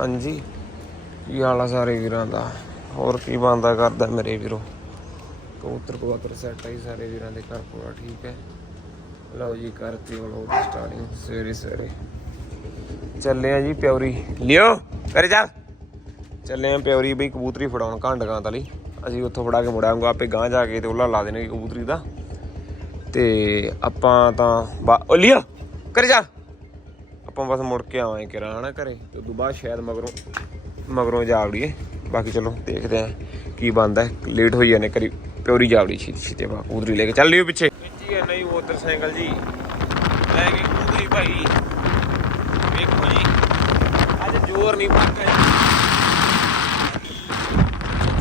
ਹਾਂਜੀ। ਕੀ ਹਾਲ ਆ ਸਾਰੇ ਵੀਰਾਂ ਦਾ? ਹੋਰ ਕੀ ਬੰਦਾ ਕਰਦਾ ਮੇਰੇ ਵੀਰੋ? ਕਬੂਤਰ ਕਬੂਤਰ ਸੈੱਟ ਆਈ ਸਾਰੇ ਵੀਰਾਂ ਦੇ, ਘਰ ਪੂਰਾ ਠੀਕ ਹੈ। ਲਓ ਜੀ ਕਰਤੀ ਵਲੋਗ ਸਟਾਰਟਿੰਗ ਸਵੇਰੇ ਸਵੇਰੇ। ਚੱਲੇ ਆ ਜੀ ਪਿਉਰੀ ਲਿਓ ਕਰੇ ਜਾ। ਚੱਲੇ ਆ ਪਿਉਰੀ ਬਈ ਕਬੂਤਰੀ ਫੜਾਉਣ ਘੰਡ ਗਾਂ ਤਲੀ ਅਸੀਂ ਉੱਥੋਂ ਫੜਾ ਕੇ ਮੁੜਾਂਗੇ, ਆਪੇ ਗਾਂ ਜਾ ਕੇ ਤੇ ਉਹਲਾ ਲਾ ਦੇਣੇ ਕਬੂਤਰੀ ਦਾ। ਤੇ ਆਪਾਂ ਤਾਂ ਓ ਲਿਓ ਕਰੇ ਜਾ। ਆਪਾਂ ਬਸ ਮੁੜ ਕੇ ਆਵਾਂਗੇ ਕਿਰਾ, ਹਨਾ ਘਰੇ? ਤੇ ਉਦੋਂ ਬਾਅਦ ਸ਼ਾਇਦ ਮਗਰੋਂ ਮਗਰੋਂ ਜਾ ਬਾਕੀ ਚਲੋ, ਦੇਖਦੇ ਆਂ ਕੀ ਬਣਦਾ। ਲੇਟ ਹੋਈ ਜਾਣੇ ਕਰੀ ਪਿਓਰੀ ਜਾ ਵੜੀ ਛੇਤੀ ਛੇਤੀ ਆਪਾਂ ਕਬੂਤਰੀ ਲੈ ਕੇ ਚੱਲ ਲਿਓ ਪਿੱਛੇ। ਪਿੱਛੇ ਹੈ ਨਹੀਂ ਮੋਟਰਸਾਈਕਲ ਜੀ। ਲੈ ਕੇ ਕਬੂਤਰੀ ਭਾਈ। ਵੇਖੋ ਜੀ। ਅੱਜ ਜ਼ੋਰ ਨਹੀਂ ਪੱਕਾ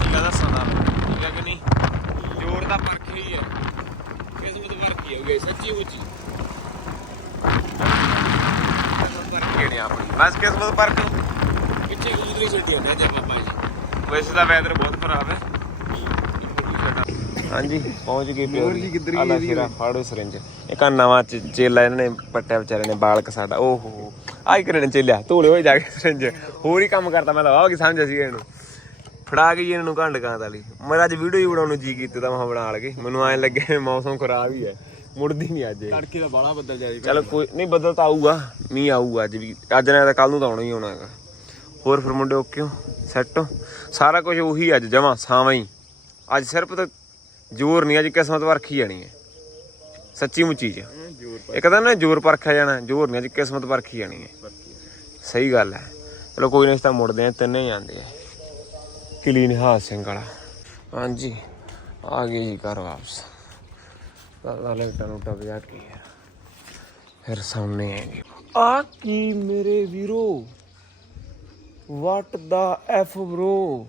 ਚੀਲਾ ਦਾ ਸਦਾ ਠੀਕ ਹੈ ਕਿ ਨਹੀਂ ਜ਼ੋਰ ਦਾ ਪਰਖ ਹੀ ਹੈ ਕਿਸਮਤ ਵਰਕੀ ਹੋ ਗਈ ਸੱਚੀ ਮੁੱਚੀ ਕਿਸਮਤ ਵਰਕੀ ਨੇ ਆਪਣੀ ਬਸ ਕਿਸਮਤ ਪਰਖ ਪਿੱਛੇ ਕਬੂਤਰੀ ਛੱਡੀ ਹੁੰਦਾ ਜੇ ਬਾਬਾ ਜੀ। ਵੈਸੇ ਤਾਂ ਵੈਦਰ ਬਹੁਤ ਖਰਾਬ ਹੈ। ਹਾਂਜੀ ਪਹੁੰਚ ਗਏ ਪਿਓਰੀ ਆਲਾ ਸ਼ੇਰਾ ਫਾੜੋ ਸਰੰਜ। ਇੱਕ ਆਹ ਨਵਾਂ ਚੇਲਾ ਇਹਨਾਂ ਨੇ ਪੱਟਿਆ ਵਿਚਾਰੇ ਨੇ ਬਾਲਕ ਸਾਡਾ। ਓਹੋ ਆਈ ਕਰਨ ਚੇਲਿਆ ਧੋਲੇ ਹੋਏ ਜਾ ਕੇ ਸਰੰਜ। ਹੋਰ ਹੀ ਕੰਮ ਕਰਦਾ ਮੈਂ ਲਵਾ ਕੀ ਸਮਝ ਸੀ ਇਹਨੂੰ। ਫੜਾ ਗਈ ਇਹਨਾਂ ਨੂੰ ਘੰਡ ਕਾਂ ਵਾਲੀ ਮੇਰਾ ਅੱਜ ਵੀਡੀਓ ਹੀ ਬਣਾਉਣ ਨੂੰ ਜੀ ਕੀਤਾ ਤਾਂ ਮੈਂ ਬਣਾ ਲਗੇ। ਮੈਨੂੰ ਐਂ ਲੱਗੇ ਮੌਸਮ ਖਰਾਬ ਹੀ ਹੈ। ਮੁੜਦੀ ਨਹੀਂ ਅੱਜ ਇਹ। ਤੜਕੇ ਦਾ ਬਾਲਾ ਬੱਦਲ ਜਾਈ ਚਲੋ ਕੋਈ ਨਹੀਂ ਬਦਲ ਤਾਂ ਆਊਗਾ ਮੀਂਹ ਆਊਗਾ ਅੱਜ ਵੀ। ਅੱਜ ਨਾਲ ਤਾਂ ਕੱਲ ਨੂੰ ਤਾਂ ਆਉਣਾ ਹੀ ਆਉਣਾ ਹੈਗਾ। ਹੋਰ ਫਿਰ ਮੁੰਡੇ ਓਕੇ ਹੋ? ਸੈੱਟ ਹੋ? ਸਾਰਾ ਕੁਝ ਉਹੀ ਅੱਜ ਜਮਾ ਸਾਵਾਂ ਹੀ। ਅੱਜ ਸਿਰਫ ਤਾਂ ਜ਼ੋਰ ਨਹੀਂ ਅੱਜ ਕਿਸਮਤ ਵਰਖੀ ਜਾਣੀ ਹੈ। ਸੱਚੀ ਮੁੱਚੀ ਚ। ਜੋਰ ਇੱਕ ਤਾਂ ਨਾ ਜ਼ੋਰ ਪਰਖਿਆ ਜਾਣਾ ਜ਼ੋਰ ਨਹੀਂ ਅੱਜ ਕਿਸਮਤ ਪਰਖੀ ਜਾਣੀ ਹੈ। ਸਹੀ ਗੱਲ ਹੈ। ਚਲੋ ਕੋਈ ਨਹੀਂ ਤਾਂ ਮੁੜਦੇ ਆ ਤਿੰਨੇ ਹੀ। ਆਂਦੇ ਆ ਕਿਲੀ ਨਿਹਾਲ ਸਿੰਘ ਵਾਲਾ। ਹਾਂਜੀ ਆ ਗਏ ਜੀ ਘਰ ਵਾਪਸ। ਲਾ ਲਾਈਟਾਂ ਨੂੰ ਟੱਪ ਕੇ ਯਾਰ ਫਿਰ ਸਾਹਮਣੇ ਆਏਗੇ। ਆ ਕੀ ਮੇਰੇ ਵੀਰੋ? ਵਾਟ ਦਾ ਐਫ ਬ੍ਰੋ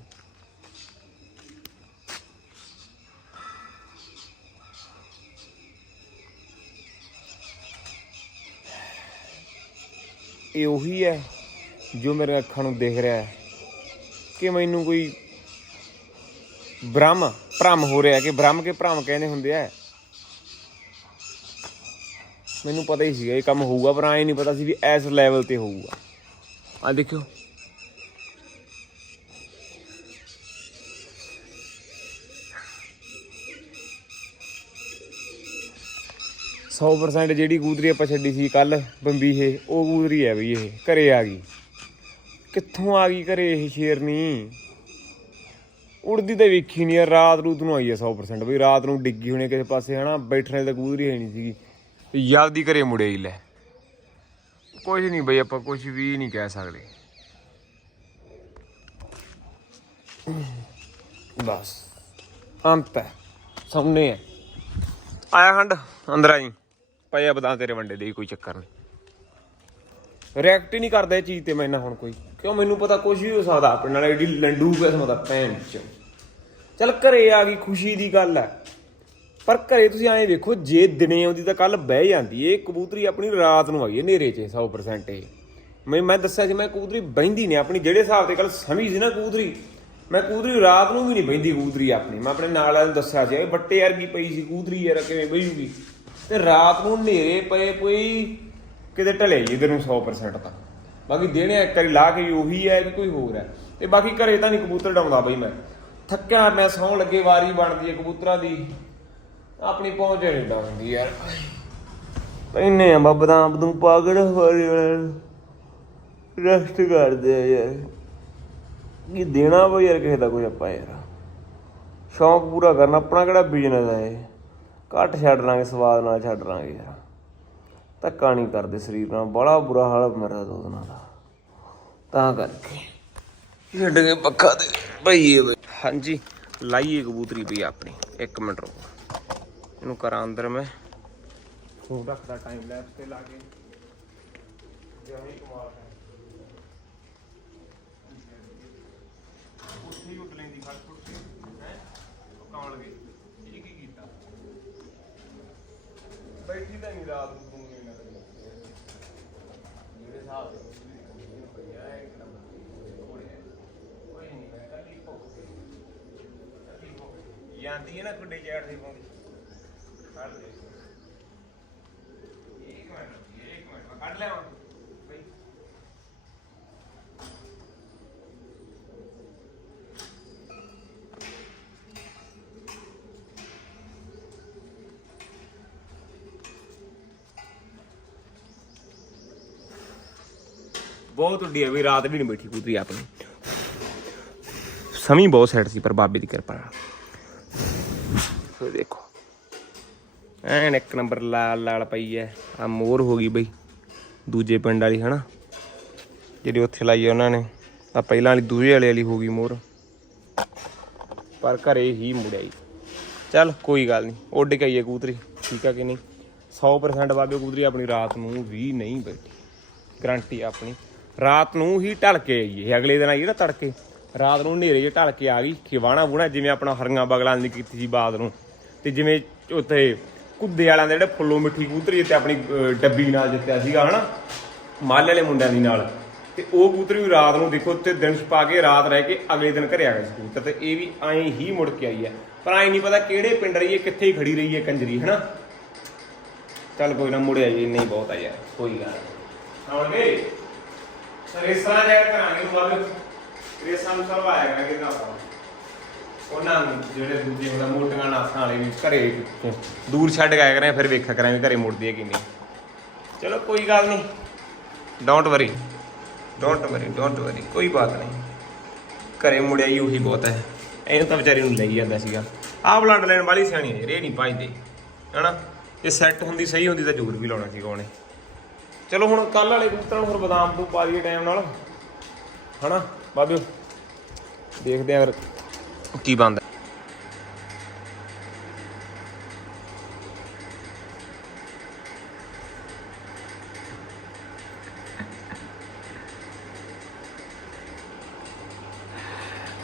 ਇਹ ਉਹੀ ਹੈ ਜੋ ਮੇਰੇ ਅੱਖਾਂ ਨੂੰ ਦੇਖ ਰਿਹਾ ਹੈ ਕਿ ਮੈਨੂੰ ਕੋਈ ਬ੍ਰਹਮ ਭ੍ਰਮ ਹੋ ਰਿਹਾ ਕਿ ਬ੍ਰਹਮ ਕੇ ਭ੍ਰਮ ਕਹਿੰਦੇ ਹੁੰਦੇ ਆ। ਮੈਨੂੰ ਪਤਾ ਹੀ ਸੀਗਾ ਇਹ ਕੰਮ ਹੋਊਗਾ, ਪਰ ਐ ਨਹੀਂ ਪਤਾ ਸੀ ਵੀ ਇਸ ਲੈਵਲ ਤੇ ਹੋਊਗਾ। ਆ ਦੇਖਿਓ। ਸੌ percent ਜਿਹੜੀ ਕੂਦਰੀ ਆਪਾਂ ਛੱਡੀ ਸੀ ਕੱਲ ਇਹ ਉਹ ਕੂਦਰੀ ਹੈ ਬਈ ਇਹ, ਘਰੇ ਆ ਗਈ। ਕਿੱਥੋਂ ਆ ਗਈ ਘਰੇ ਇਹ ਸ਼ੇਰਨੀ? ਉੜਦੀ ਤਾਂ ਵੇਖੀ ਨਹੀਂ ਯਾਰ ਰਾਤ ਰੂਤ ਨੂੰ ਆਈ ਹੈ 100% ਬਈ ਰਾਤ ਨੂੰ ਡਿੱਗੀ ਹੋਣੀ ਕਿਸੇ ਪਾਸੇ, ਹਨਾ? ਬੈਠਣੇ ਤਾਂ ਕੂਦਰੀ ਹੈ ਨਹੀਂ ਸੀਗੀ। ਯਾਦੀ ਘਰੇ ਮੁੜੇ ਹੀ ਲੈ। ਕੁਝ ਨਹੀਂ ਬਈ, ਆਪਾਂ ਕੁਝ ਵੀ ਨਹੀਂ ਕਹਿ ਸਕਦੇ। ਬਸ, ਅੰਤ ਹੈ, ਸਾਹਮਣੇ ਹੈ। ਆਇਆ ਹੰਡ ਅੰਦਰ ਆਈ। ਪਏ ਬਦਾਂ ਤੇਰੇ ਵੰਡੇ ਦੇ, ਕੋਈ ਚੱਕਰ ਨਹੀਂ। ਰਿਐਕਟ ਹੀ ਨਹੀਂ ਕਰਦਾ ਇਹ ਚੀਜ਼ ਤੇ ਮੈਂ ਨਾ ਹੁਣ ਕੋਈ। ਕਿਉਂ ਮੈਨੂੰ ਪਤਾ ਕੁਝ ਵੀ ਹੋ ਸਕਦਾ, ਆਪਣੇ ਨਾਲ ਐਡੀ ਲੰਡੂ ਕਿਸਮ ਦਾ ਭੈਣ ਚ। ਚੱਲ ਘਰੇ ਆ ਗਈ, ਖੁਸ਼ੀ ਦੀ ਗੱਲ ਹੈ। ਪਰ ਘਰੇ ਤੁਸੀਂ ਐਂ ਵੇਖੋ, ਜੇ ਦਿਨੇ ਆਉਂਦੀ ਤਾਂ ਕੱਲ ਬਹਿ ਜਾਂਦੀ ਇਹ ਕਬੂਤਰੀ ਆਪਣੀ ਰਾਤ ਨੂੰ ਆਈ ਹੈ ਨੇਰੇ 'ਚ 100% ਏ। ਮੈਂ ਮੈਂ ਦੱਸਿਆ ਸੀ, ਮੈਂ ਕਬੂਤਰੀ ਬਹਿੰਦੀ ਨਹੀਂ ਆਪਣੀ, ਜਿਹੜੇ ਹਿਸਾਬ ਤੇ ਕੱਲ ਸਮੀ ਸੀ ਨਾ ਕਬੂਤਰੀ, ਮੈਂ ਕਬੂਤਰੀ ਰਾਤ ਨੂੰ ਵੀ ਨਹੀਂ ਬਹਿੰਦੀ ਕਬੂਤਰੀ ਆਪਣੀ। ਮੈਂ ਆਪਣੇ ਨਾਲ ਵਾਲਿਆਂ ਨੂੰ ਦੱਸਿਆ ਸੀ ਇਹ ਬੱਟੇ ਵਰਗੀ ਪਈ ਸੀ ਕਬੂਤਰੀ, ਯਾਰ ਕਿਵੇਂ ਬਹਿਜੂਗੀ? ਤੇ ਰਾਤ ਨੂੰ ਹਨੇਰੇ ਪਏ ਕੋਈ ਕਿਤੇ ਢਲੇ ਜੀ ਇਧਰ ਨੂੰ 100% ਤਾਂ ਬਾਕੀ ਦੇਣੇ ਇੱਕ ਵਾਰੀ ਲਾ ਕੇ ਉਹੀ ਹੈ ਕਿ ਕੋਈ ਹੋਰ ਹੈ। ਤੇ ਬਾਕੀ ਘਰੇ ਤਾਂ ਨਹੀਂ ਕਬੂਤਰ ਡਾਉਂਦਾ ਬਈ ਮੈਂ। ਥੱਕਿਆ ਮੈਂ ਸੌਂ ਲੱਗੇ ਵਾਰੀ ਬਣਦੀ ਹੈ ਕਬੂਤਰਾਂ ਦੀ। ਆਪਣੀ ਪਹੁੰਚ ਨਹੀਂ ਡਾਉਂਦੀ ਯਾਰ। ਪੈਨੇ ਆ ਬੱਬਦਾਂ ਬਦੂ ਪਾਗੜ ਹੋਰੀ ਰੈਸਟ ਕਰਦੇ ਆ ਯਾਰ। ਕੀ ਦੇਣਾ ਬਈ ਯਾਰ ਕਿਸੇ ਦਾ ਕੋਈ ਆਪਾਂ ਯਾਰ। ਸ਼ੌਂਕ ਪੂਰਾ ਕਰਨਾ ਆਪਣਾ ਕਿਹੜਾ ਬਿਜ਼ਨਸ ਹੈ ਇਹ? ਘੱਟ ਛੱਡ ਲਾਂਗੇ ਸਵਾਦ ਨਾਲ ਛੱਡ ਲਾਂਗੇ ਯਾਰ। ਧੱਕਾ ਨਹੀਂ ਕਰਦੇ ਸਰੀਰ ਨਾਲ ਬੜਾ ਬੁਰਾ ਹਾਲ ਮੇਰਾ ਦੋ ਦਿਨਾਂ ਦਾ ਤਾਂ ਕਰਕੇ। ਛੱਡ ਕੇ ਪੱਖਾ ਦੇ ਭਈਏ ਬਈ। ਹਾਂਜੀ ਲਾਈਏ ਕਬੂਤਰੀ ਪਈ ਆਪਣੀ। 1 ਮਿੰਟ ਰੁਕੋ। ਇਹਨੂੰ ਕਰਾਂ ਅੰਦਰ ਮੈਂ। ਫੋਨ ਰੱਖਦਾ ਟਾਈਮ ਲੈਪਸ ਤੇ ਲਾ ਕੇ। ਜਮੀ ਕਮਾਲ ਹੈ। ਉੱਠੀ ਉੱਡ ਲੈਂਦੀ ਫੜ ਫੁੱਟ ਹੈ? ਉਹ ਗਈ ਇਹ ਕੀ ਕੀਤਾ? ਬੈਠੀ ਤਾਂ ਨਹੀਂ ਰਾਤ ਨੂੰ ਤੂੰ ਨਹੀਂ ਨਾ ਜਿਹੜੇ ਹਿਸਾਬ ਜਾਂਦੀ ਹੈ ਨਾ ਕੁੱਡੇ ਚੈਟ ਦੀ ਪਾਉਂਦੀ ਕੱਢ ਦੇ ਇੱਕ ਮਿੰਟ ਇੱਕ ਮਿੰਟ ਮੈਂ ਕੱਢ ਲਿਆਵਾਂ ਬਈ ਬਹੁਤ ਉੱਡੀ ਆ, ਵੀ ਰਾਤ ਵੀ ਨਹੀਂ ਬੈਠੀ ਕਬੂਤਰੀ ਆਪਣੀ ਸਮੀ ਬਹੁਤ ਸੈਟ ਸੀ, ਪਰ ਬਾਬੇ ਦੀ ਕਿਰਪਾ ਨਾਲ। ਦੇਖੋ, ਐਨ ਇੱਕ ਨੰਬਰ ਲਾਲ ਲਾਲ ਪਈ ਐ। ਆ ਮੋਰ ਹੋ ਗਈ ਬਈ, ਦੂਜੇ ਪਿੰਡ ਵਾਲੀ, ਹਨਾ? ਜਿਹੜੀ ਉੱਥੇ ਲਾਈ ਆ ਉਹਨਾਂ ਨੇ। ਆ ਪਹਿਲਾਂ ਵਾਲੀ, ਦੂਜੇ ਵਾਲੇ ਵਾਲੀ ਹੋ ਗਈ ਮੋਰ ਪਰ ਘਰੇ ਹੀ ਮੁੜਿਆ ਜੀ ਚੱਲ, ਕੋਈ ਗੱਲ ਨਹੀਂ, ਉੱਡ ਕੇ ਆਈਏ ਕਬੂਤਰੀ ਠੀਕ ਆ ਕਿ ਨਹੀਂ? 100% ਬਾਬੇ ਕਬੂਤਰੀ ਆਪਣੀ ਰਾਤ ਨੂੰ ਵੀ ਨਹੀਂ ਬੈਠੀ। ਗਰੰਟੀ ਆਪਣੀ। ਰਾਤ ਨੂੰ ਹੀ ਢਲ ਕੇ ਆਈ ਇਹ ਅਗਲੇ ਦਿਨ ਆਈ ਨਾ ਤੜਕੇ। ਰਾਤ ਨੂੰ ਹਨੇਰੇ 'ਚ ਢਲ ਕੇ ਆ ਗਈ, ਖਿਵਾਣਾ ਬੁਣਾ, ਜਿਵੇਂ ਆਪਣਾ ਹਰੀਆਂ ਬਗਲਾਂ ਦੀ ਕੀਤੀ ਸੀ ਬਾਦ ਨੂੰ। ਤੇ ਜਿਵੇਂ ਉੱਥੇ ਕੁੱਦੇ ਵਾਲਿਆਂ ਦੇ ਜਿਹੜੇ ਫੁੱਲੋ ਮਿੱਠੀ ਕਬੂਤਰੀ ਤੇ ਆਪਣੀ ਡੱਬੀ ਨਾਲ ਜਿੱਤਿਆ ਸੀਗਾ, ਹਨਾ? ਮਾਲੇ ਵਾਲੇ ਮੁੰਡਿਆਂ ਦੀ ਨਾਲ। ਤੇ ਉਹ ਕਬੂਤਰੀ ਵੀ ਰਾਤ ਨੂੰ ਦੇਖੋ ਤੇ ਦਿਨ ਛਪਾ ਕੇ ਰਾਤ ਰਹਿ ਕੇ ਅਗਲੇ ਦਿਨ ਘਰੇ ਆ ਗਏ ਸੀ ਕਬੂਤਰ। ਤੇ ਇਹ ਵੀ ਐਂ ਹੀ ਮੁੜ ਕੇ ਆਈ ਹੈ। ਪਰ ਐਂ ਨਹੀਂ ਪਤਾ ਕਿਹੜੇ ਪਿੰਡ ਰਹੀ ਹੈ, ਕਿੱਥੇ ਹੀ ਖੜੀ ਰਹੀ ਹੈ ਕੰਜਰੀ, ਹਨਾ? ਚੱਲ ਕੋਈ ਨਾ ਮੁੜਿਆ ਜੀ ਨਹੀਂ ਬਹੁਤ ਆ ਯਾਰ, ਕੋਈ ਗੱਲ ਨਹੀਂ ਆਉਣਗੇ ਰੇਸਾਂ ਜਾਇਆ ਕਰਾਂਗੇ ਨੂੰ ਬਾਅਦ ਰੇਸਾਂ ਨੂੰ ਸਭ ਆਇਆ ਕਰਾਂਗੇ ਨਾ ਉਹਨਾਂ ਨੂੰ ਜਿਹੜੇ ਦੂਜੇ ਹੁੰਦਾ ਮੋਟੀਆਂ ਨਾਸਾਂ ਵਾਲੇ ਵੀ ਘਰੇ ਦੂਰ ਛੱਡ ਕੇ ਆਇਆ ਕਰਾਂਗੇ ਫਿਰ ਵੇਖਿਆ ਕਰਾਂਗੇ ਘਰੇ ਮੁੜਦੀ ਹੈ ਕਿ ਨਹੀਂ। ਚਲੋ ਕੋਈ ਗੱਲ ਨਹੀਂ। Don't worry don't worry don't worry ਕੋਈ ਬਾਤ ਨਹੀਂ। ਘਰੇ ਮੁੜਿਆ ਹੀ ਉਹੀ ਬਹੁਤ ਹੈ। ਇਹਨੂੰ ਤਾਂ ਵਿਚਾਰੀ ਨੂੰ ਲਈ ਜਾਂਦਾ ਸੀਗਾ। ਆਹ ਬਲੱਡ ਲੈਣ ਵਾਲੀ ਸਿਆਣੀ ਹੈ ਰੇ ਨਹੀਂ ਭਜਦੇ ਹਨਾ? ਜੇ ਸੈੱਟ ਹੁੰਦੀ ਸਹੀ ਹੁੰਦੀ ਤਾਂ ਜ਼ਰੂਰ ਵੀ ਲਾਉਣਾ ਸੀਗਾ ਉਹਨੇ। ਚਲੋ ਹੁਣ ਕੱਲ ਵਾਲੇ ਕਬੂਤਰਾਂ ਨੂੰ ਫਿਰ ਬਦਾਮ ਤੋਂ ਪਾ ਦਈਏ ਟਾਈਮ ਨਾਲ, ਹਨਾ, ਬਾਬਿਓ? ਦੇਖਦੇ ਆਂ ਫਿਰ ਕੀ ਬੰਦਾ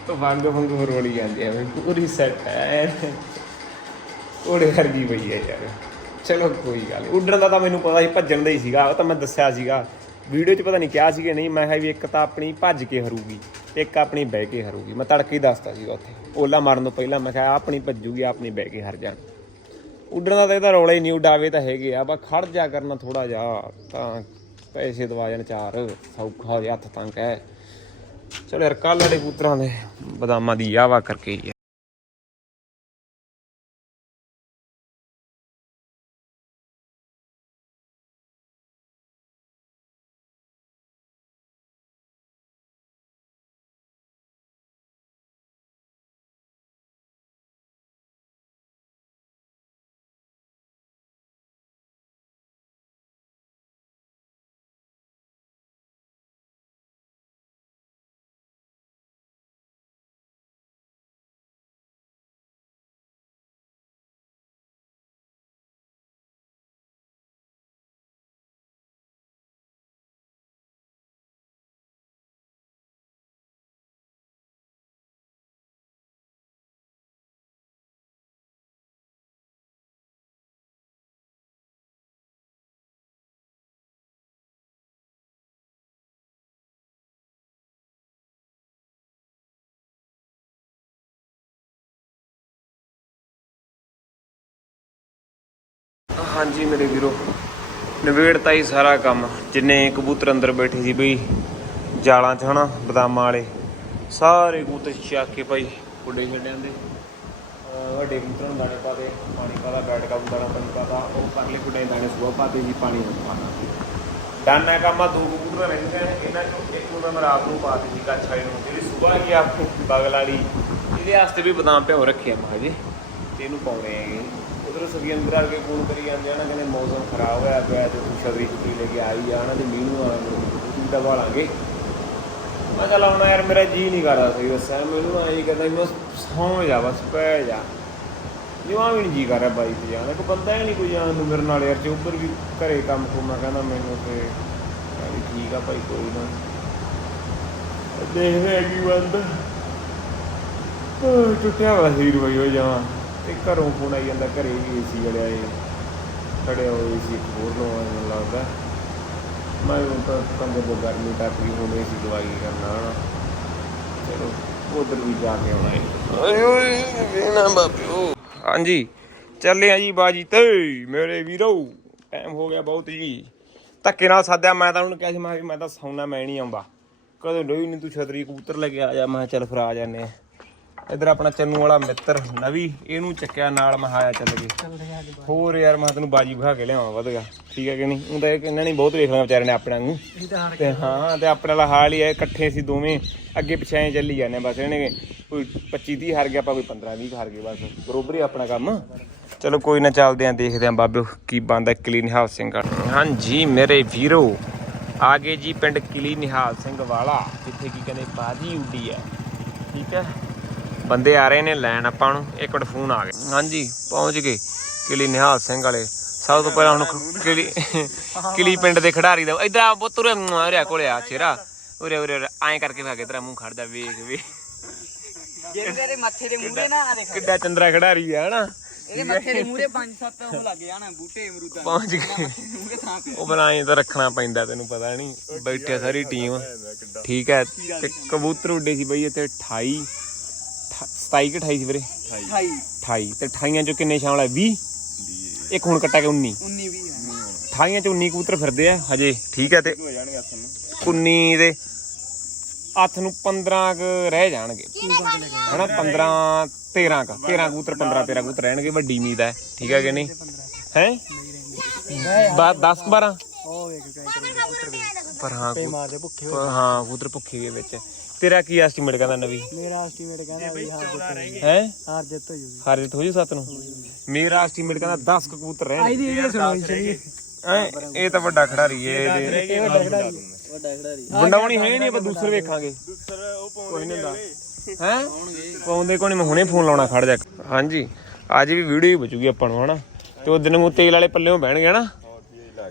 ਤੋ ਵੰਗ ਵੰਗ ਹੋਰ ਰੋਲੀ ਜਾਂਦੀ ਹੈ ਬਈ ਪੂਰੀ ਸੈੱਟ ਹੈ। ਉਹਦੇ ਵਰਗੀ ਪਈ ਹੈ ਯਾਰ। ਚਲੋ ਕੋਈ ਗੱਲ ਨਹੀਂ ਉੱਡਣ ਦਾ ਤਾਂ ਮੈਨੂੰ ਪਤਾ ਸੀ, ਭੱਜਣ ਦਾ ਹੀ ਸੀਗਾ, ਉਹ ਤਾਂ ਮੈਂ ਦੱਸਿਆ ਸੀਗਾ। ਵੀਡੀਓ 'ਚ ਪਤਾ ਨਹੀਂ ਕਿਹਾ ਸੀਗੇ ਨਹੀਂ, ਮੈਂ ਕਿਹਾ ਵੀ ਇੱਕ ਤਾਂ ਆਪਣੀ ਭੱਜ ਕੇ ਹਰੂਗੀ, ਇੱਕ ਆਪਣੀ ਬਹਿ ਕੇ ਹਰੂਗੀ। ਮੈਂ ਤੜਕੇ ਹੀ ਦੱਸਤਾ ਸੀਗਾ ਉੱਥੇ, ਓਲਾ ਮਾਰਨ ਤੋਂ ਪਹਿਲਾਂ ਮੈਂ ਕਿਹਾ, ਆਪਣੀ ਭੱਜੂਗੀ, ਆਪਣੀ ਬਹਿ ਕੇ ਹਰ ਜਾਣ। ਉੱਡਣ ਦਾ ਤਾਂ ਇਹਦਾ ਰੌਲਾ ਹੀ ਨਹੀਂ ਉਡਾਵੇ ਤਾਂ ਹੈਗੇ ਆ, ਬਸ ਖੜ ਜਾ ਕਰਨਾ ਥੋੜਾ ਜਿਹਾ, ਤਾਂ ਪੈਸੇ ਦਵਾ ਜਾਣ ਚਾਰ, ਸੌਖਾ ਹੋ ਜਾ ਹੱਥ ਤੰਗ ਹੈ। ਚਲੋ ਯਾਰ ਕੱਲ ਵਾਲੇ ਕਬੂਤਰਾਂ ਦੇ ਬਦਾਮਾਂ ਦੀ ਆਵਾ ਕਰਕੇ ਹਾਂਜੀ ਮੇਰੇ ਵੀਰੋ ਨਵੇੜਤਾ ਹੀ ਸਾਰਾ ਕੰਮ। ਜਿੰਨੇ ਕਬੂਤਰ ਅੰਦਰ ਬੈਠੇ ਸੀ ਬਈ, ਜਾਲਾਂ 'ਚ ਹਨਾ, ਬਦਾਮਾਂ ਵਾਲੇ, ਸਾਰੇ ਕਬੂਤਰ ਚੱਕ ਕੇ ਭਾਈ ਉੱਡੇ ਛੱਡਿਆਂ ਦੇ ਵੱਡੇ ਕਬੂਤਰਾਂ ਨੂੰ ਦਾਣੇ ਪਾਦੇ ਪਾਣੀ ਪਾਦਾ ਬੈਠ ਕਾ ਬੁੰਦਾਣਾ ਪਾਣੀ ਪਾਦਾ ਉਹ ਪਰਲੇ ਕੁੜੇ ਦਾਣੇ ਸੁਬਾ ਪਾਦੇ ਜੀ ਪਾਣੀ ਨੂੰ ਪਾਣਾ ਡਨ ਹੈ ਕੰਮ ਆ, ਦੋ ਕਬੂਤਰ ਰਹਿੰਦੇ ਨੇ, ਇਹਨਾਂ ਚੋਂ ਇੱਕ ਨੂੰ ਮੈਂ ਰਾਤ ਨੂੰ ਪਾਤੀ ਸੀ ਕੱਛ ਵਾਲੇ ਨੂੰ, ਜਿਹੜੀ ਸੁਬਾ ਕੀ ਆਪ ਬਗਲ ਵਾਲੀ। ਇਹਦੇ ਵਾਸਤੇ ਵੀ ਬਦਾਮ ਭਿਓ ਰੱਖਿਆ ਆ ਮੈਂ ਹਜੇ ਤੇ ਇਹਨੂੰ ਪਾਉਣੇ ਹੈਗੇ। ਉਧਰ ਸਗੀ ਅੰਦਰ ਫੋਨ ਕਰੀ ਜਾਂਦੇ ਆ ਨਾ ਕਹਿੰਦੇ ਮੌਸਮ ਖਰਾਬ ਹੋਇਆ ਪਿਆ ਤੇ ਤੂੰ ਛਤਰੀ ਛੁਤਰੀ ਲੈ ਕੇ ਆਈ ਆ ਨਾ ਤੇ ਮੀਂਹ ਆ ਤੂੰ ਦਵਾ ਲਾਂਗੇ। ਮੈਂ ਕਿਹਾ ਲਾਉਣਾ ਯਾਰ ਮੇਰਾ ਜੀ ਨਹੀਂ ਕਰਦਾ ਸਹੀ ਦੱਸਿਆ ਮੈਨੂੰ ਐਂ ਕਹਿੰਦਾ ਵੀ ਸੌਂ ਜਾ, ਬਸ ਪੈ ਜਾ। ਜਿਵੇਂ ਵੀ ਨਹੀਂ ਜੀ ਕਰ ਰਿਹਾ ਬਾਈ ਤੇ ਜਾਣਾ ਕੋਈ ਬੰਦਾ ਹੀ ਨਹੀਂ ਕੋਈ ਜਾਣ ਨੂੰ ਮੇਰੇ ਨਾਲ ਯਾਰ, ਜੇ ਉੱਪਰ ਵੀ ਘਰੇ ਕੰਮ ਕੋ ਮੈਂ ਕਹਿੰਦਾ ਮੈਨੂੰ ਤੇ ਵੀ ਠੀਕ ਆ ਭਾਈ, ਕੋਈ ਨਾ। ਦੇਖਦੇ ਆ ਕੀ ਬੰਦਾ ਟੁੱਟਿਆ ਵਾ ਸਰੀਰ ਬਈ ਹੋ ਜਾਵਾਂ ਤੇ ਘਰੋਂ ਫੋਨ ਆਈ ਜਾਂਦਾ ਘਰੇ ਵੀ ਏਸੀ ਜੜਿਆ ਏ ਖੜਿਆ ਹੋਇਆ ਸੀ ਹੋਰ ਨੂੰ ਮੈਨੂੰ ਲੱਗਦਾ। ਮੈਂ ਉਹ ਤਾਂ ਕੰਦੇ ਬੋ ਗਰਮੀ ਟੱਪ ਗਈ ਹੁਣ ਏਸੀ ਦਵਾਈ ਕਰਨਾ। ਚਲੋ ਉਧਰ ਵੀ ਜਾ ਕੇ ਆਉਣਾ ਏ ਓਏ ਓਏ ਵੇਣਾ ਬਾਪਿਓ ਹਾਂਜੀ ਚੱਲੇ ਆ ਜੀ ਬਾਜੀ ਤੇ ਮੇਰੇ ਵੀਰੋ ਟਾਈਮ ਹੋ ਗਿਆ ਬਹੁਤ ਜੀ। ਧੱਕੇ ਨਾਲ ਸਾਧਿਆ ਮੈਂ ਤਾਂ ਉਹਨੂੰ ਕਿਹਾ ਸੀ ਮੈਂ ਮੈਂ ਤਾਂ ਸੌਣਾ ਮੈਂ ਨਹੀਂ ਆਉਂਦਾ। ਕਦੇ ਲੋਈ ਨਹੀਂ ਤੂੰ ਛਤਰੀ ਕਬੂਤਰ ਲੈ ਕੇ ਆ ਜਾ ਮੈਂ ਕਿਹਾ ਚੱਲ ਫਿਰ ਆ ਜਾਂਦੇ ਆ ਇਧਰ ਆਪਣਾ ਚੰਨੂ ਵਾਲਾ ਮਿੱਤਰ ਨਵੀ ਇਹਨੂੰ ਚੱਕਿਆ ਨਾਲ ਮਹਾਇਆ ਚੱਲ ਗਏ। ਹੋਰ ਯਾਰ ਮੈਂ ਤੈਨੂੰ ਬਾਜੀ ਵਿਖਾ ਕੇ ਲਿਆਵਾਂ ਵਧਗਾ ਠੀਕ ਹੈ ਕਿ ਨਹੀਂ? ਉਹ ਤਾਂ ਇਹ- ਇਹਨਾਂ ਨੇ ਬਹੁਤ ਵੇਖ ਲਿਆ ਵਿਚਾਰੇ ਨੇ ਆਪਣੇ ਨੂੰ। ਤੇ ਹਾਂ ਤੇ ਆਪਣੇ ਵਾਲਾ ਹਾਲ ਹੀ ਹੈ ਇਕੱਠੇ ਸੀ ਦੋਵੇਂ। ਅੱਗੇ ਪਿਛੇ ਐਂ ਚੱਲੀ ਜਾਂਦੇ ਬਸ ਇਹਨੇ ਕੋਈ 25 30 ਹਾਰ ਗਿਆ ਆਪਾਂ ਕੋਈ 15 20 ਹਾਰ ਗਏ ਬਸ। ਬਰੋਬਰ ਹੀ ਆਪਣਾ ਕੰਮ। ਚਲੋ ਕੋਈ ਨਾ ਚੱਲਦੇ ਆਂ ਦੇਖਦੇ ਆਂ ਬਾਬੇ ਕੀ ਬੰਦਾ ਕਲੀ ਨਿਹਾਲ ਸਿੰਘ ਦਾ। ਹਾਂਜੀ ਮੇਰੇ ਵੀਰੋ ਆਗੇ ਜੀ ਪਿੰਡ ਕਿਲੀ ਨਿਹਾਲ ਸਿੰਘ ਵਾਲਾ ਜਿੱਥੇ ਕੀ ਕਹਿੰਦੇ ਬਾਜੀ ਉੱਡੀ ਹੈ। ਠੀਕ ਹੈ? ਬੰਦੇ ਆ ਰਹੇ ਨੇ ਲੈਣ ਆਪਾਂ ਨੂੰ। ਇੱਕ ਮਿੰਟ ਫੋਨ ਆ ਗਿਆ। ਹਾਂਜੀ ਪਹੁੰਚ ਗਏ। ਕਿਲੀ ਨਿਹਾਲ ਸਿੰਘ ਵਾਲੇ। ਸਭ ਤੋਂ ਪਹਿਲਾਂ ਹੁਣ ਕਿਲੀ ਕਿਲੀ ਪਿੰਡ ਦੇ ਖਿਡਾਰੀ ਦਾ ਇਧਰ ਆ ਬੁੱਤਰੇ ਉਰਿਆ ਕੋਲੇ ਆ ਚਿਹਰਾ ਉਰੇ ਉਰੇ ਉਰੇ, ਐਂ ਕਰਕੇ ਕੇ ਤੇਰਾ ਮੂੰਹ ਖੜਦਾ ਵੇਖ ਵੇ ਜਿਹੜੇ ਤੇਰੇ ਮੱਥੇ ਦੇ ਮੂਹਰੇ ਨਾ ਆ ਦੇਖ। ਕਿੱਡਾ ਚੰਦਰਾ ਖਿਡਾਰੀ ਆ ਹਨਾ? ਇਹਦੇ ਮੱਥੇ ਦੇ ਮੂਹਰੇ ਪੰਜ ਸੱਤ ਉਹ ਲੱਗ ਜਾਣ ਬੂਟੇ ਅਮਰੂਦਾਂ। ਪਹੁੰਚ ਗਏ। ਉਹ ਬਣਾਏ ਤਾਂ ਰੱਖਣਾ ਪੈਂਦਾ ਤੈਨੂੰ ਪਤਾ ਨਹੀਂ। ਬੈਠੇ ਸਾਰੀ ਟੀਮ ਠੀਕ ਹੈ ਤੇ ਕਬੂਤਰ ਉੱਡੇ ਸੀ ਬਈ ਇੱਥੇ 28 27 ਕਿ 28 ਸੀ ਵੀਰੇ? 28 28 ਤੇ 28 ਚੋਂ ਕਿੰਨੇ ਸ਼ਾਮਲ ਹੈ 20 ਇੱਕ ਹੁਣ ਕੱਟਾ ਕੇ 19 19 20 28 ਚੋਂ 19 ਕਬੂਤਰ ਫਿਰਦੇ ਆ ਹਜੇ। ਠੀਕ ਹੈ ਤੇ 19 ਦੇ ਹੱਥ ਨੂੰ 15 ਕ ਰਹਿ ਜਾਣਗੇ। ਹਨਾ 15 13 ਕ। 13 ਕਬੂਤਰ 15 13 ਕਬੂਤਰ ਰਹਿਣਗੇ ਵੱਡੀ ਉਮੀਦ ਹੈ। ਠੀਕ ਹੈ ਕਿ ਨਹੀਂ? ਹੈ? 10 12 ਉਹ ਵੇਖ ਕੇ ਕਬੂਤਰ ਵੇਖ ਪਰ ਹਾਂ ਪਰ ਹਾਂ ਕਬੂਤਰ ਭੁੱਖੇ ਦੇ ਵਿੱਚ। ਤੇਰਾ ਕੀ ਐਸਟੀਮੇਟ ਕਹਿੰਦਾ ਨਵੀ? ਮੇਰਾ ਐਸਟੀਮੇਟ ਕਹਿੰਦਾ ਵੀ ਹਾਰ ਜਿੱਤ। ਹੈ ਹਾਰ ਜਿੱਤ ਹੋ ਜੂਗੀ। ਹਾਰ ਜਿੱਤ ਹੋ ਜੂ ਸੱਤ ਨੂੰ? ਮੇਰਾ ਐਸਟੀਮੇਟ ਕਹਿੰਦਾ 10 ਕਬੂਤਰ ਰਹਿਣ ਇਹਦੀ ਇਹ ਸੁਣਾਈ? ਇਹ ਤਾਂ ਵੱਡਾ ਖਿਡਾਰੀ ਏ ਇਹਦੇ। ਵੱਡਾ ਖਿਡਾਰੀ ਵੱਡਾ ਖਿਡਾਰੀ। ਵੰਡਾ ਹੋਣੀ ਹੈ ਨਹੀਂ ਆਪਾਂ ਦੂਸਰੇ ਵੇਖਾਂਗੇ। ਕੋਈ ਨਹੀਂ ਹੁੰਦਾ। ਹੈ? ਪਾਉਂਦੇ ਕੋਈ ਨਹੀਂ ਮੈਂ ਹੁਣੇ ਫੋਨ ਲਾਉਣਾ ਖੜ ਜਾ ਹਾਂਜੀ ਅੱਜ ਵੀ ਵੀਡੀਓ ਹੀ ਬਚੂਗੀ ਆਪਾਂ ਨੂੰ ਹਨਾ? ਤੇ ਉਹ ਦਿਨ ਨੂੰ ਤੇਲ ਵਾਲੇ ਪੱਲਿਓਂ ਬਹਿਣਗੇ ਹਨਾ?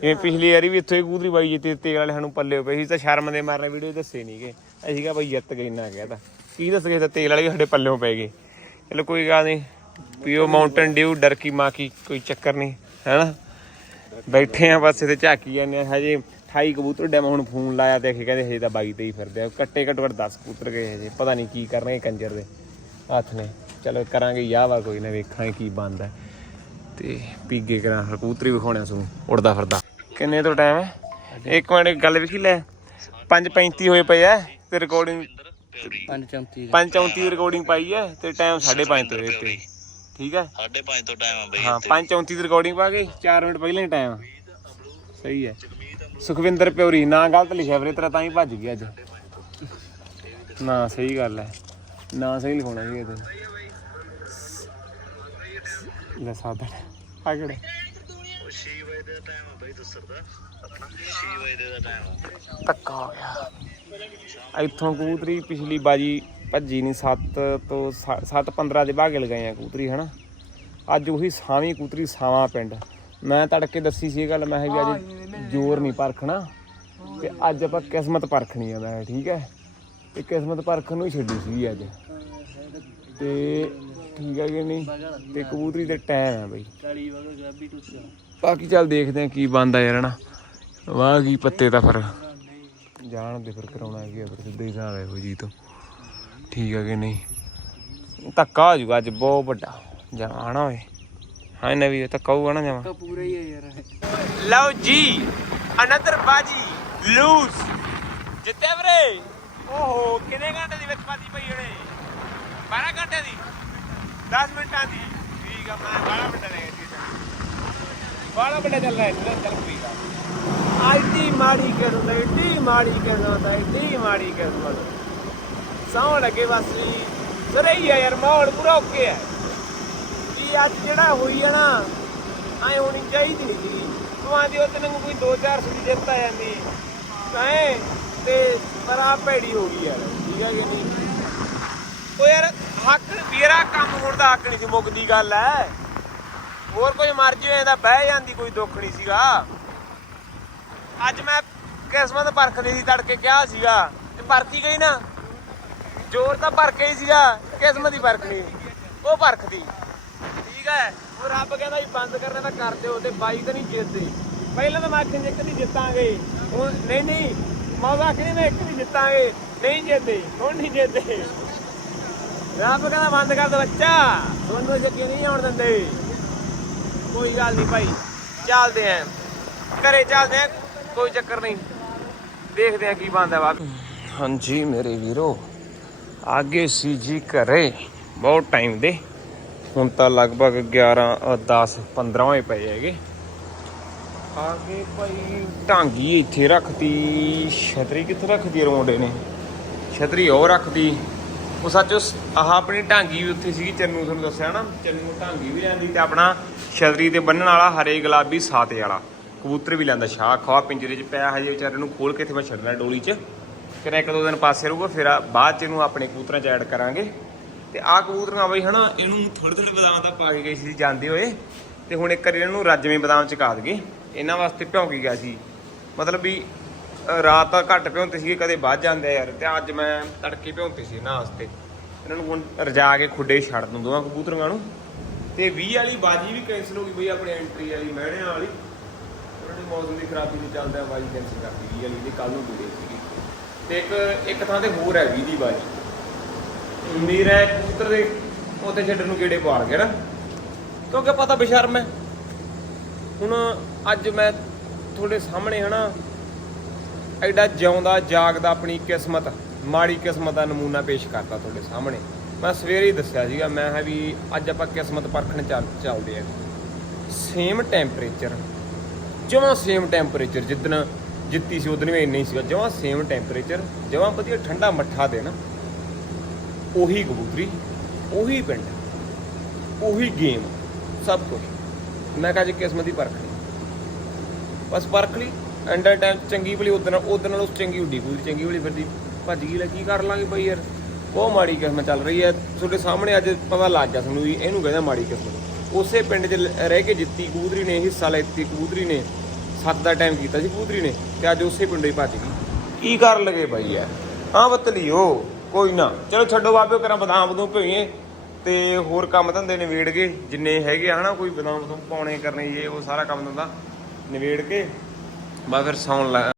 ਇਹ ਪਿਛਲੀ ਵਾਰੀ ਵੀ ਇੱਥੇ ਕੂਦਰੀ ਬਾਈ ਜੀ ਤੇ ਤੇਲ ਵਾਲੇ ਸਾਨੂੰ ਪੱਲੇ ਪਏ ਸੀ ਤਾਂ ਸ਼ਰਮ ਦੇ ਮਾਰਨੇ ਵੀਡੀਓ ਦੱਸੇ ਨਹੀਂਗੇ ਅਸੀਂ ਕਿਹਾ ਬਾਈ ਜਿੱਤ ਗਏ ਨਾ ਕਹਿਤਾ ਕੀ ਦੱਸ ਗਏ ਤਾਂ ਤੇਲ ਵਾਲੇ ਵੀ ਸਾਡੇ ਪੱਲਿਓਂ ਪੈ ਗਏ। ਚਲੋ ਕੋਈ ਗੱਲ ਨਹੀਂ ਪੀਓ ਮਾਊਂਟਨ ਡਿਊ ਡਰ ਕੀ ਮਾਂ ਕੀ ਕੋਈ ਚੱਕਰ ਨਹੀਂ ਹੈਨਾ? ਬੈਠੇ ਆ ਬਸ ਤੇ ਝਾਕੀ ਜਾਂਦੇ ਆ। ਹਜੇ 28 ਕਬੂਤਰ ਉੱਡਿਆ ਮੈਂ ਹੁਣ ਫੋਨ ਲਾਇਆ ਤੇ ਇਹ ਕਹਿੰਦੇ ਹਜੇ ਤਾਂ 22 ਤੇ ਹੀ ਫਿਰਦੇ ਆ। ਕੱਟੇ ਘੱਟੋ ਘੱਟ 10 ਕਬੂਤਰ ਗਏ ਹਜੇ, ਪਤਾ ਨਹੀਂ ਕੀ ਕਰਨਗੇ ਕੰਜਰ ਦੇ ਹੱਥ ਨੇ। ਚਲੋ ਕਰਾਂਗੇ ਯਾਹ ਵਾ ਕੋਈ ਨਾ, ਵੇਖਾਂਗੇ ਕੀ ਬਣਦਾ। ਤੇ ਪੀਗੇ ਕਰਾਂ ਕਬੂਤਰੀ ਵਿਖਾਉਣਿਆ ਸੂ ਉੜਦਾ ਫਿਰਦਾ ਕਿੰਨੇ ਤੋਂ ਟਾਈਮ ਹੈ? ਇੱਕ ਮਿੰਟ, ਗੱਲ ਵੇਖੀ ਲੈ। 5:35 ਹੋਏ ਪਏ ਆ। ਤੇ ਰਿਕਾਰਡਿੰਗ 534 5:34 ਦੀ। ਰਿਕਾਰਡਿੰਗ ਪਾਈ ਹੈ ਤੇ ਟਾਈਮ 5:30 ਤੋਂ ਤੇ ਠੀਕ ਹੈ ਸਾਢੇ ਪੰਜ ਤੋਂ ਟਾਈਮ ਆ ਬਈ ਹਾਂ 5:34 ਦੀ ਰਿਕਾਰਡਿੰਗ ਪਾ ਕੇ 4 ਮਿੰਟ ਪਹਿਲਾਂ ਹੀ ਟਾਈਮ ਸਹੀ ਹੈ ਸੁਖਵਿੰਦਰ ਪਿਉਰੀ ਨਾ ਗਲਤ ਲਿਖਿਆ ਵੀਰੇ ਤੇਰਾ ਤਾਂ ਹੀ ਭੱਜ ਗਿਆ ਅੱਜ। ਨਾ ਸਹੀ ਗੱਲ ਹੈ ਨਾ ਸਹੀ ਲਿਖਾਉਣਾ ਸੀ ਇਹਦੇ ਲੈ ਸਾਦਾ ਆ ਕਿਹੜੇ? 6 ਵਜੇ ਦਾ ਟਾਈਮ ਆ ਬਈ ਦੁਸਰ ਦਾ। ਆਪਣਾ 6 ਵਜੇ ਦਾ ਟਾਈਮ ਆ। ਧੱਕਾ ਹੋ ਗਿਆ। ਇੱਥੋਂ ਕਬੂਤਰੀ ਪਿਛਲੀ ਬਾਜੀ ਭੱਜੀ ਨਹੀਂ 7 ਤੋਂ 7 15 ਦੇ ਬਾਗੇ ਲਗਾਏ ਆ ਕਬੂਤਰੀ ਹਨਾ? ਅੱਜ ਉਹੀ ਸਾਵੀਂ ਕਬੂਤਰੀ ਸਾਵਾਂ ਪਿੰਡ। ਮੈਂ ਤੜਕੇ ਦੱਸੀ ਸੀ ਇਹ ਗੱਲ ਮੈਂ ਕਿਹਾ ਵੀ ਅੱਜ ਜ਼ੋਰ ਨਹੀਂ ਪਰਖਣਾ ਤੇ ਅੱਜ ਆਪਾਂ ਕਿਸਮਤ ਪਰਖਣੀ ਆ ਮੈਂ ਠੀਕ ਹੈ? ਤੇ ਕਿਸਮਤ ਪਰਖਣ ਨੂੰ ਹੀ ਛੱਡੀ ਸੀ ਅੱਜ। ਤੇ ਠੀਕ ਹੈ ਕਿ ਨਹੀਂ? ਤੇ ਕਬੂਤਰੀ ਦੇ ਟਾਈਮ ਹੈ ਬਈ। ਬਾਕੀ ਚੱਲ ਦੇਖਦੇ ਆ ਕੀ ਬੰਦਾ ਯਾਰ ਹਨਾ? ਵਾਹ ਕੀ ਪੱਤੇ ਤਾਂ ਫਿਰ। ਜਾਣ ਦੇ ਫਿਰ ਕਰਾਉਣਾ ਕੀ ਆ ਫਿਰ ਸਿੱਧੇ ਹੀ ਹਿਸਾਬ ਹੈ ਜੀ ਤੋਂ। ਠੀਕ ਹੈ ਕਿ ਨਹੀਂ? ਧੱਕਾ ਹੋ ਜੂਗਾ ਅੱਜ ਬਹੁਤ ਵੱਡਾ। ਜਾਣਾ ਓਏ ਹਾਂ ਨਵੀਂ ਧੱਕਾ ਹੋਊਗਾ ਨਾ ਜਾਵਾਂ ਤਾਂ ਪੂਰਾ ਹੀ ਹੈ ਯਾਰ ਲਓ ਜੀ ਅਨਦਰ ਬਾਜੀ ਲੂਜ਼। ਜਿੱਤੇ ਵੀਰੇ। ਓਹੋ ਕਿੰਨੇ ਘੰਟੇ ਦੀ ਵਿੱਚ ਬਾਜੀ ਪਈ ਉਹਨੇ? 12 ਘੰਟੇ ਦੀ? 10 ਮਿੰਟਾਂ ਦੀ। ਠੀਕ ਆ ਮੈਂ 12 ਮਿੰਟਾਂ ਲੈ ਗਿਆ ਬਾਲਾ ਵੱਡਾ ਚੱਲ ਰਿਹਾ। ਹੈ ਚੱਲ ਪਈ ਆਈਟੀ ਮਾੜੀ ਕਰਦਾ ਏਡੀ ਮਾੜੀ ਕਰਦਾ ਏਡੀ ਮਾੜੀ ਕਰਦਾ ਸੌਂ ਲੱਗੇ ਬਸ ਯਾਰ, ਮਾਹੌਲ ਪੂਰਾ ਓਕੇ ਹੈ ਕੀ ਅੱਜ ਜਿਹੜਾ ਹੋਈ ਹੈ ਨਾ, ਐ ਹੋਣੀ ਚਾਹੀਦੀ ਨਹੀਂ ਸੀ ਤੂੰ ਆਂਦੀ ਉਹ ਤੈਨੂੰ ਕੋਈ 2-4 ਸੁਣੀ ਜਿੱਤ ਜਾਂਦੀ ਕਹੇ ਤੇ ਪਰ ਆ ਭੈੜੀ ਹੋ ਗਈ ਯਾਰ, ਠੀਕ ਹੈ ਕਿ ਨਹੀਂ? ਉਹ ਯਾਰ ਹੱਕ ਵੀਰਾ ਕੰਮ ਹੋਣ ਦਾ ਹੱਕ ਨਹੀਂ ਸੀ ਮੁੱਕਦੀ ਗੱਲ ਐ। ਹੋਰ ਕੋਈ ਮਰਜ਼ੀ ਹੋਏ ਤਾਂ ਬਹਿ ਜਾਂਦੀ, ਕੋਈ ਦੁੱਖ ਨਹੀਂ ਸੀਗਾ। ਅੱਜ ਮੈਂ ਕਿਸਮਤ ਪਰਖਦੀ ਸੀ ਤੜਕੇ ਕਿਹਾ ਸੀਗਾ ਤੇ ਪਰਖੀ ਗਈ ਨਾ। ਜ਼ੋਰ ਤਾਂ ਭਰ ਕੇ ਹੀ ਸੀਗਾ, ਕਿਸਮਤ ਹੀ ਪਰਖਣੀ। ਉਹ ਪਰਖਦੀ। ਠੀਕ ਹੈ, ਉਹ ਰੱਬ ਕਹਿੰਦਾ ਵੀ ਬੰਦ ਕਰਨਾ ਤਾਂ ਕਰ ਦਿਓ ਤੇ ਬਾਈ ਤਾਂ ਨਹੀਂ ਜਿੱਤਦੇ। ਪਹਿਲਾਂ ਤਾਂ ਮੈਂ ਆਖਿਆ ਇੱਕ ਨਹੀਂ ਜਿੱਤਾਂਗੇ। ਹੁਣ ਨਹੀਂ ਨਹੀਂ ਮੌਕਾ ਕਿ ਮੈਂ ਇੱਕ ਨਹੀਂ ਜਿੱਤਾਂਗੇ। ਨਹੀਂ ਜਿੱਤਦੇ, ਹੁਣ ਨਹੀਂ ਜਿੱਤਦੇ। ਰੱਬ ਕਹਿੰਦਾ ਬੰਦ ਕਰ ਦੋ ਬੱਚਾ। ਤੁਹਾਨੂੰ ਜੱਗੇ ਨਹੀਂ ਆਉਣ ਦਿੰਦੇ। ਕੋਈ ਗੱਲ ਨਹੀਂ ਭਾਈ, ਚੱਲਦੇ ਆਂ ਘਰੇ ਚੱਲਦੇ ਆਂ ਕੋਈ ਚੱਕਰ ਨਹੀਂ। ਦੇਖਦੇ ਆਂ ਕੀ ਬਣਦਾ ਬਾਅਦ ਹਾਂਜੀ ਮੇਰੇ ਵੀਰੋ, ਆਗੇ ਸੀ ਜੀ ਘਰੇ, ਬਹੁਤ ਟਾਈਮ ਦੇ। ਹੁਣ ਤਾਂ ਲਗਭਗ 11 10 15 ਹੋਏ ਪਏ ਹੈਗੇ। ਆ ਭਾਈ ਢਾਂਗੀ ਇੱਥੇ ਰੱਖਤੀ। ਛਤਰੀ ਕਿੱਥੇ ਰੱਖਦੀ ਆ ਰੋਂਡੇ ਨੇ? ਛਤਰੀ ਉਹ ਰੱਖਦੀ। ਉਹ ਸੱਚ, ਉਸ- ਆਹ ਆਪਣੀ ਢਾਂਗੀ ਵੀ ਉੱਥੇ ਸੀਗੀ, ਚੰਨੂ ਤੁਹਾਨੂੰ ਦੱਸਿਆ ਨਾ, ਚੰਨੂ ਢਾਂਗੀ ਵੀ ਲੈਂਦੀ ਤੇ ਆਪਣਾ ਛਤਰੀ ਤੇ ਬੰਨਣ ਵਾਲਾ ਹਰੇ ਗੁਲਾਬੀ ਸਾਤੇ ਵਾਲਾ। ਕਬੂਤਰ ਵੀ ਲੈਂਦਾ, ਸ਼ਾਹ ਖਵਾ ਪਿੰਜਰੇ 'ਚ ਪਿਆ ਹਜੇ ਵਿਚਾਰੇ ਨੂੰ ਖੋਲ ਕੇ ਇੱਥੇ ਮੈਂ ਛੱਡਣਾ ਡੋਲੀ 'ਚ। ਫਿਰ ਇੱਕ ਦੋ ਦਿਨ ਪਾਸੇ ਰਹੂਗਾ, ਫਿਰ ਆ- ਬਾਅਦ 'ਚ ਇਹਨੂੰ ਆਪਣੇ ਕਬੂਤਰਾਂ 'ਚ ਐਡ ਕਰਾਂਗੇ। ਤੇ ਆਹ ਕਬੂਤਰਾਂ ਬਈ ਹਨਾ, ਇਹਨੂੰ ਥੋੜੇ ਥੋੜੇ ਬਦਾਮ ਤਾਂ ਪਾ ਕੇ ਗਈ ਸੀ ਜਾਂਦੇ ਹੋਏ। ਤੇ ਹੁਣ ਇੱਕ ਵਾਰੀ ਇਹਨਾਂ ਨੂੰ ਰਾਜਵੇਂ ਬਦਾਮ 'ਚ ਚਕਾ ਦਈਏ। ਇਹਨਾਂ ਵਾਸਤੇ ਭਿਉਂ ਕੇ ਗਿਆ ਸੀ? ਮਤਲਬ ਵੀ ਰਾਤ ਤਾਂ ਘੱਟ ਭਿਉਂਦੇ ਸੀਗੇ, ਕਦੇ ਵੱਧ ਜਾਂਦੇ ਯਾਰ। ਤੇ ਅੱਜ ਮੈਂ ਤੜਕੇ ਭਿਉਂਦੇ ਸੀ ਇਹਨਾਂ ਵਾਸਤੇ। ਇਹਨਾਂ ਨੂੰ ਹੁਣ ਰਜਾ ਕੇ ਖੁੱਡੇ ਛੱਡ ਦੂੰ ਦੋਵਾਂ ਕਬੂਤਰਾਂ ਨੂੰ। ਤੇ 20 ਵਾਲੀ ਬਾਜੀ ਵੀ ਕੈਨਸਲ ਹੋ ਗਈ ਬਈ, ਆਪਣੇ ਐਂਟਰੀ ਵਾਲੀ, ਮਹਿਣਿਆਂ ਵਾਲੀ। ਉਹਨਾਂ ਦੀ ਮੌਸਮ ਦੀ ਖਰਾਬੀ ਦੇ ਚੱਲਦਾ ਬਾਜੀ ਕੈਨਸਲ ਕਰਤੀ 20 ਵਾਲੀ ਦੀ ਕੱਲ ਨੂੰ ਦੂਰੇ ਸੀਗੀ। ਤੇ ਇੱਕ ਇੱਕ ਥਾਂ ਤੇ ਹੋਰ ਹੈ 20 ਦੀ ਬਾਜੀ ਮੇਰਾ ਇੱਕ ਕਬੂਤਰ ਦੇ ਉੱਥੇ ਛੱਡਣ ਨੂੰ ਗੇੜੇ ਪਾਲ ਗਿਆ ਨਾ। ਕਿਉਂਕਿ ਪਤਾ ਬੇਸ਼ਰਮ ਹੈ। ਹੁਣ ਅੱਜ ਮੈਂ ਤੁਹਾਡੇ ਸਾਹਮਣੇ ਹਨਾ, ਐਡਾ ਜਿਉਂਦਾ, ਜਾਗਦਾ ਆਪਣੀ ਕਿਸਮਤ, ਮਾੜੀ ਕਿਸਮਤ ਦਾ ਨਮੂਨਾ ਪੇਸ਼ ਕਰਤਾ ਤੁਹਾਡੇ ਸਾਹਮਣੇ। ਮੈਂ ਸਵੇਰੇ ਹੀ ਦੱਸਿਆ ਸੀਗਾ, ਮੈਂ ਕਿਹਾ ਵੀ ਅੱਜ ਆਪਾਂ ਕਿਸਮਤ ਪਰਖਣ ਚੱਲਦੇ ਆ ਸੇਮ ਟੈਂਪਰੇਚਰ ਜਮਾਂ ਸੇਮ ਟੈਂਪਰੇਚਰ ਜਿੱਦਣ ਜਿੱਤੀ ਸੀ, ਉਦੋਂ ਵੀ ਇੰਨਾ ਹੀ ਸੀਗਾ। ਜਮਾਂ ਸੇਮ ਟੈਂਪਰੇਚਰ ਜਮਾਂ ਵਧੀਆ ਠੰਡਾ ਮੱਠਾ ਦੇਣਾ ਉਹੀ ਕਬੂਤਰੀ, ਉਹੀ ਪਿੰਡ, ਉਹੀ ਗੇਮ ਸਭ ਕੁਝ ਮੈਂ ਕਿਹਾ ਜੀ ਕਿਸਮਤ ਦੀ ਪਰਖ ਲਈ। ਬਸ ਪਰਖ ਲਈ ਅੰਡਰ ਟਾਈਮ ਚੰਗੀ ਭਲੀ ਉਦੋਂ ਉਦੋਂ ਨਾਲ ਉਸ ਚੰਗੀ ਉੱਡੀ ਕੋਈ ਚੰਗੀ ਭਲੀ ਫਿਰਦੀ। ਭੱਜ ਗਈ ਲੈ, ਕੀ ਕਰ ਲਾਂਗੇ ਬਈ ਯਾਰ? ਬਹੁਤ ਮਾੜੀ ਕਿਸਮਤ ਚੱਲ ਰਹੀ ਹੈ। ਤੁਹਾਡੇ ਸਾਹਮਣੇ ਅੱਜ ਪਤਾ ਲੱਗ ਗਿਆ ਤੁਹਾਨੂੰ ਵੀ ਇਹਨੂੰ ਕਹਿੰਦਾ ਮਾੜੀ ਕਿਸਮਤ। ਉਸੇ ਪਿੰਡ 'ਚ ਲ- ਰਹਿ ਕੇ ਜਿੱਤੀ ਕਬੂਤਰੀ ਨੇ, ਹਿੱਸਾ ਲੈਤੀ ਕਬੂਤਰੀ ਨੇ, ਸੱਤ ਦਾ ਟਾਈਮ ਕੀਤਾ ਸੀ ਕਬੂਤਰੀ ਨੇ ਤੇ ਅੱਜ ਉਸੇ ਪਿੰਡੋਂ ਹੀ ਭੱਜ ਗਈ। ਕੀ ਕਰਨ ਲਗੇ ਬਾਈ ਯਾਰ ਹਾਂ ਬਤਲੀਓ ਕੋਈ ਨਾ। ਚਲੋ ਛੱਡੋ ਬਾਬਿਓ, ਕਰਾਂ ਬਦਾਮ ਬਦੂਮ ਭਈਏ ਤੇ ਹੋਰ ਕੰਮ ਧੰਦੇ ਨਿਬੇੜ ਕੇ, ਜਿੰਨੇ ਹੈਗੇ ਆ ਹਨਾ, ਕੋਈ ਬਦਾਮ ਬਦੂਮ ਪਾਉਣੇ ਕਰਨੇ ਇਹ ਉਹ ਸਾਰਾ ਕੰਮ ਧੰਦਾ ਨਿਬੇੜ ਕੇ ਬਾ ਫਿਰ ਸੌਣ ਲੱਗ